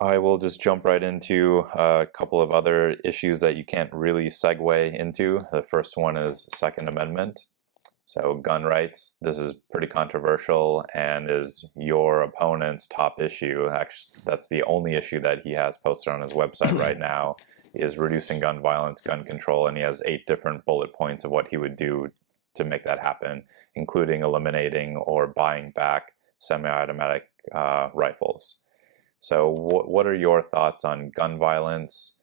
I will just jump right into a couple of other issues that you can't really segue into. The first one is Second Amendment. So gun rights, this is pretty controversial and is your opponent's top issue. Actually, that's the only issue that he has posted on his website right now, is reducing gun violence, gun control, and he has 8 different bullet points of what he would do to make that happen, including eliminating or buying back semi-automatic rifles. So what are your thoughts on gun violence,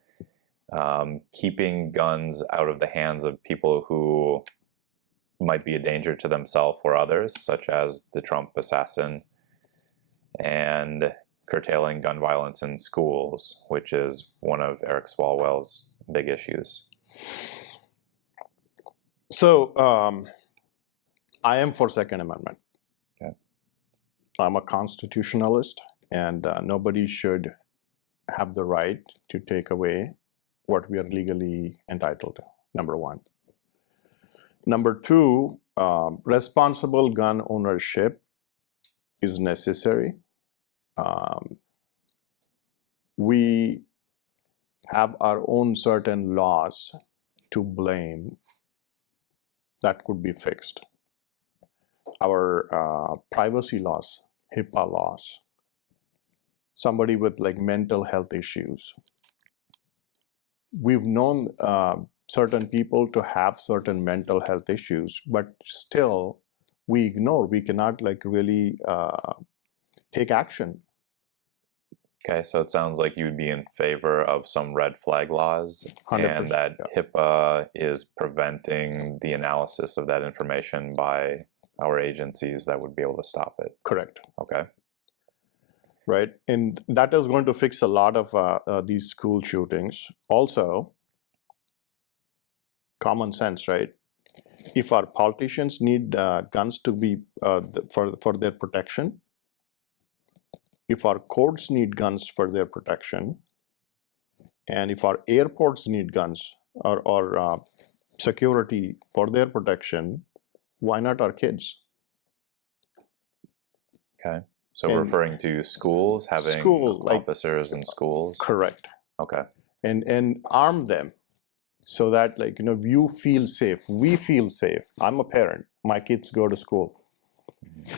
keeping guns out of the hands of people who might be a danger to themselves or others, such as the Trump assassin, and curtailing gun violence in schools, which is one of Eric Swalwell's big issues? So I am for Second Amendment. Okay. I'm a constitutionalist, and nobody should have the right to take away what we are legally entitled to, number one. Number two, responsible gun ownership is necessary. We have our own certain laws to blame that could be fixed. Our privacy laws, HIPAA laws, somebody with like mental health issues. We've known certain people to have certain mental health issues, but still we ignore. We cannot like really take action. Okay, so it sounds like you would be in favor of some red flag laws, 100%, and that yeah. HIPAA is preventing the analysis of that information by our agencies that would be able to stop it. Correct. Okay. Right, and that is going to fix a lot of these school shootings. Also, common sense, right? If our politicians need guns to be for their protection, if our courts need guns for their protection, and if our airports need guns or security for their protection, why not our kids? Okay. So And referring to schools, having officers in schools? Correct. Okay. And arm them so that like, you feel safe, we feel safe. I'm a parent, my kids go to school.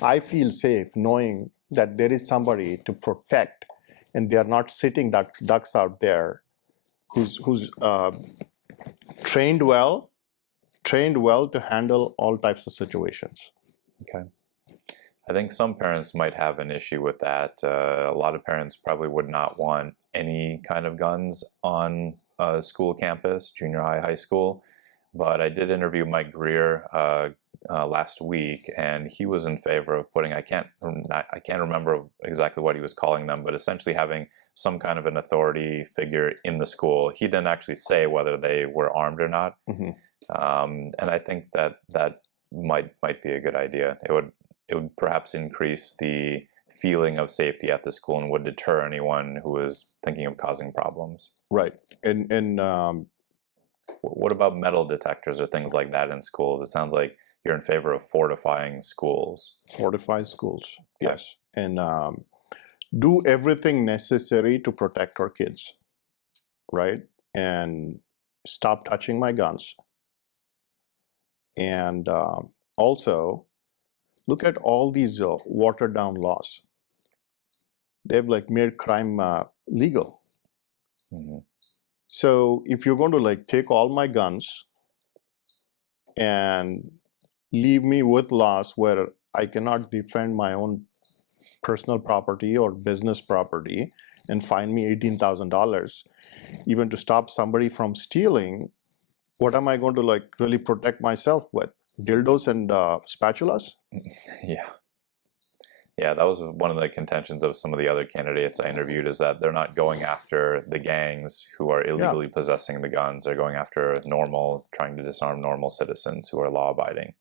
I feel safe knowing that there is somebody to protect, and they are not sitting ducks out there who's trained well to handle all types of situations. Okay. I think some parents might have an issue with that. A lot of parents probably would not want any kind of guns on a school campus, junior high, high school. But I did interview Mike Greer last week, and he was in favor of putting, I can't remember exactly what he was calling them, but essentially having some kind of an authority figure in the school. He didn't actually say whether they were armed or not. Mm-hmm. And I think that might be a good idea. It would perhaps increase the feeling of safety at the school and would deter anyone who is thinking of causing problems. Right. And what about metal detectors or things like that in schools? It sounds like you're in favor of fortifying schools. Fortify schools, yes. And do everything necessary to protect our kids, right? And stop touching my guns. And also, look at all these watered down laws. They've like made crime legal. Mm-hmm. So if you're going to like take all my guns and leave me with laws where I cannot defend my own personal property or business property and fine me $18,000, even to stop somebody from stealing, what am I going to like really protect myself with? Dildos and spatulas? Yeah, that was one of the contentions of some of the other candidates I interviewed, is that they're not going after the gangs who are illegally possessing the guns. They're going after trying to disarm normal citizens who are law-abiding.